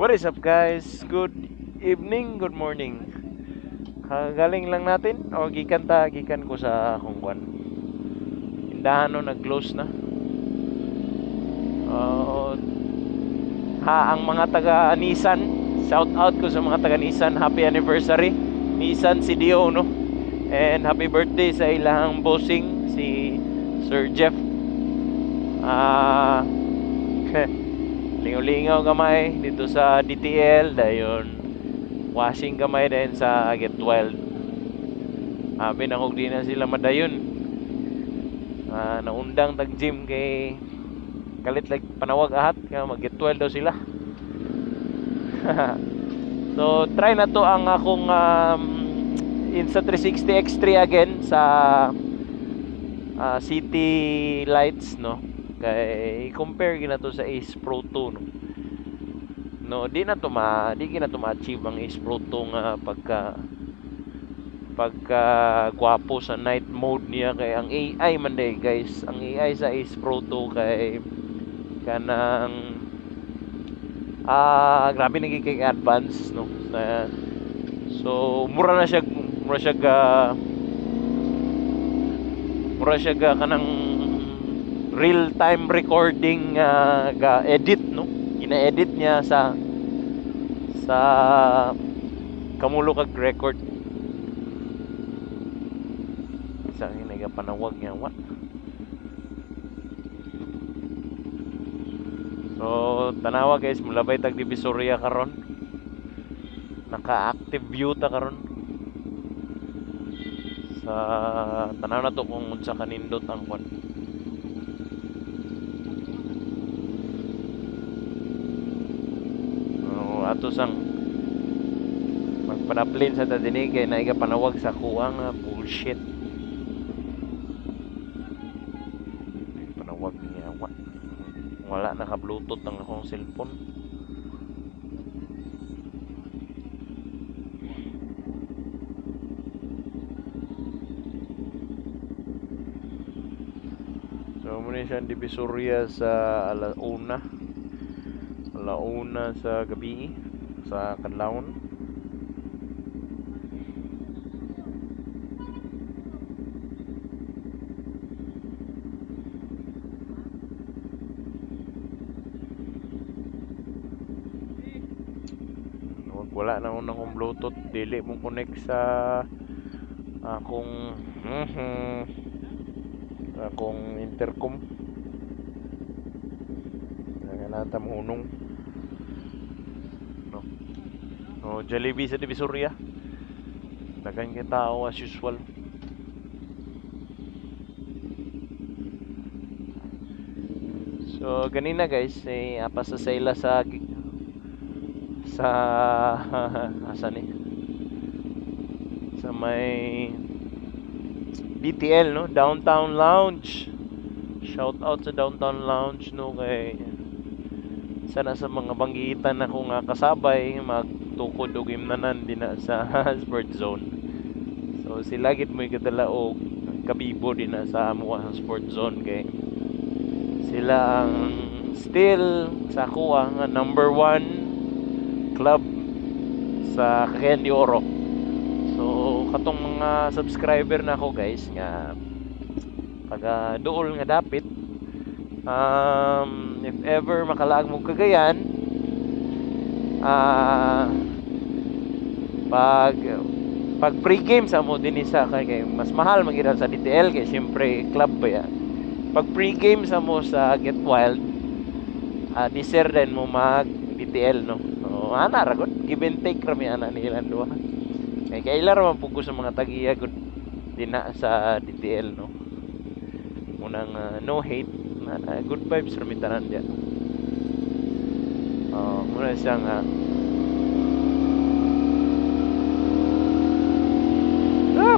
What is up guys? Good evening, good morning. Kagaling lang natin o gikan ko sa Hongkwan. Tindahan no nag-close na. Uh, ang mga taga Nissan, shout out ko sa mga taga Nissan, happy anniversary Nissan CDO no. And happy birthday sa ilang bossing si Sir Jeff. Ah, lingaw-lingaw gamay dito sa DTL dayon washing gamay din sa Get Wild. Abi na kog di na sila madayon. Naundang tag gym kay kalit like panawag ahat nga mag Get Wild daw sila. So try na to ang akong Insta360 X3 again sa city lights no. Kay compare gina to sa Ace Pro 2 no. No, di gina to ma-achieve ang Ace Pro 2 nga pagka gwapo sa night mode niya kay ang AI man day guys. Ang AI sa Ace Pro 2 kay kanang grabe naging kay advance no. So mura siya kanang real time recording ga edit no. Ina-edit niya sa kamulo kag record sa hinaga panawag niya what. So tanawa guys, mulabay tag Divisoria karon, naka-active view ta karon sa tanaw na to kung unsa kanindot ang kwan. Ato sang magpadaplin sa tadinig kay naiga panawag sa kuwang bullshit. Panawag niya wala naka bluetooth ang akong cellphone. So muna siya Divisoria sa alauna sa gabi sa Kadlawon. Wala na akong bluetooth, dili mo connect sa akong intercom. Nanganata mo hunong no. Jollibee sa Divisoria, dagan kay tao as usual. So ganina guys apa sa sila sa asan sa may DTL no, Downtown Lounge. Shout out sa Downtown Lounge no, kay sana sa mga banggitan ako nga kasabay magtukod og imnanan dinha sa Sport Zone. So sila gid mo kadala og kabibo dinha sa amo sa Sport Zone kay sila ang still sa kuha nga number 1 club sa Cagayan de Oro. So katong mga subscriber na ako guys nga taga duol nga dapit, if ever makalaag mo Cagayan, pag pre-game sa mo din isa kay mas mahal magida sa DTL kay siyempre club ba yan. Pag pre-game sa mo sa Get Wild, deser din mo mag DTL no. So ana ra gud give and take ra mi ana nila duha. Kay kaila ra man pugos sa mga tagiya gud dinha sa DTL no. Munang no hate na good vibes ra mi tanan diya. Muna siyang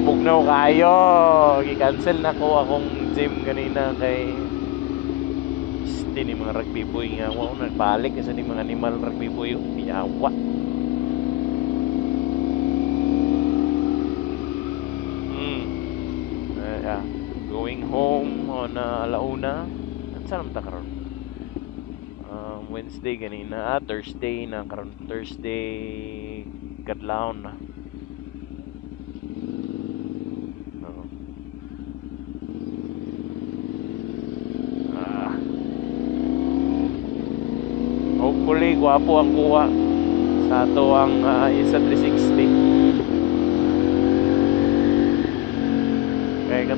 bugnaw kayo. Gi-cancel na ko akong gym kanina kay ni mga rugby boy nga wow nagbalik sa ni mga animal rugby boy piyawa. Going home on alauna at saan naman ta karon Wednesday ganina, Thursday na karon Thursday kadlawon na. Oo. Ah, hopefully gwapo ang kuha sa ato ang Insta 360. Kaya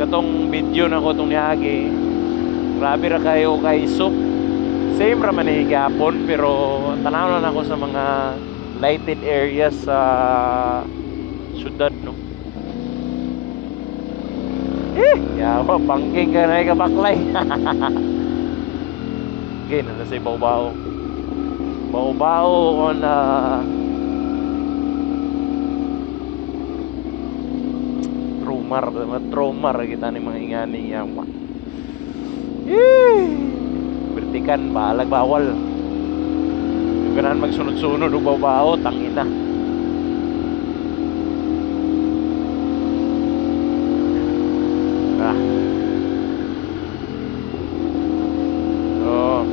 katong video na ko tong niagi, grabe ra kayo kay ISO. Same ra man ni gihapon, pero tanaw lang ako sa mga lighted areas sa syudad, no. Yawa, bangking ka na kabaklay. Okay, nasa sa ibaw-bao. Bao-bao on trumar kita ni mga ingani yawa. Bertikan balag bawal. Ganan magsunod-sunod ug baw-bao tangina. Ah. Oh.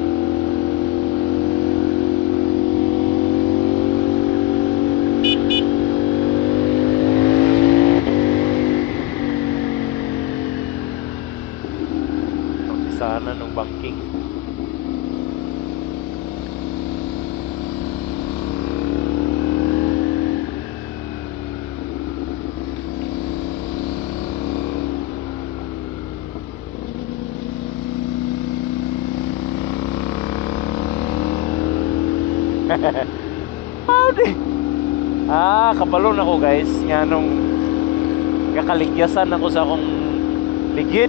Sana nung banking. Kabalo na ko guys nga nung kakaligyasan ako sa akong ligid.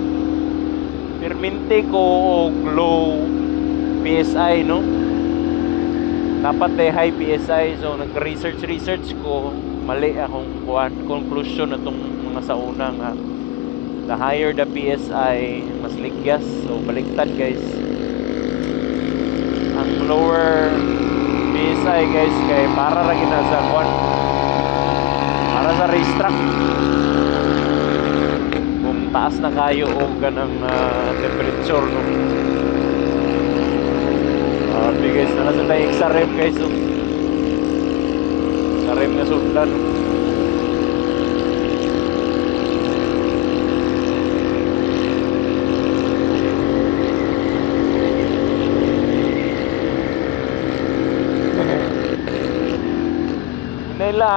Permente ko og low PSI, no? Dapat ay high PSI. So nag-research ko, mali akong conclusion atong mga sa una nga the higher the PSI mas ligyas. So baliktad guys, ang lower PSI guys kay para ra gina sa para sa racetrack. Kung taas na kayo o ganang temperature, no? Guys, nasa tayong sa rem guys, no? Sa rem na sundan, no?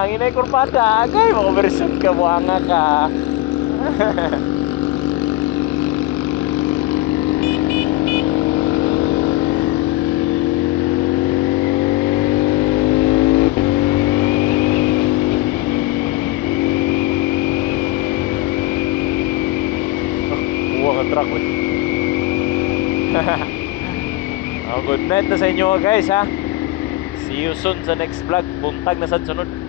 Inay kurpada agay mo version ka mo anga ka. Buwa ka truck with. Good night na sa inyo guys, ha. See you soon sa next vlog. Buntag na sa sunod.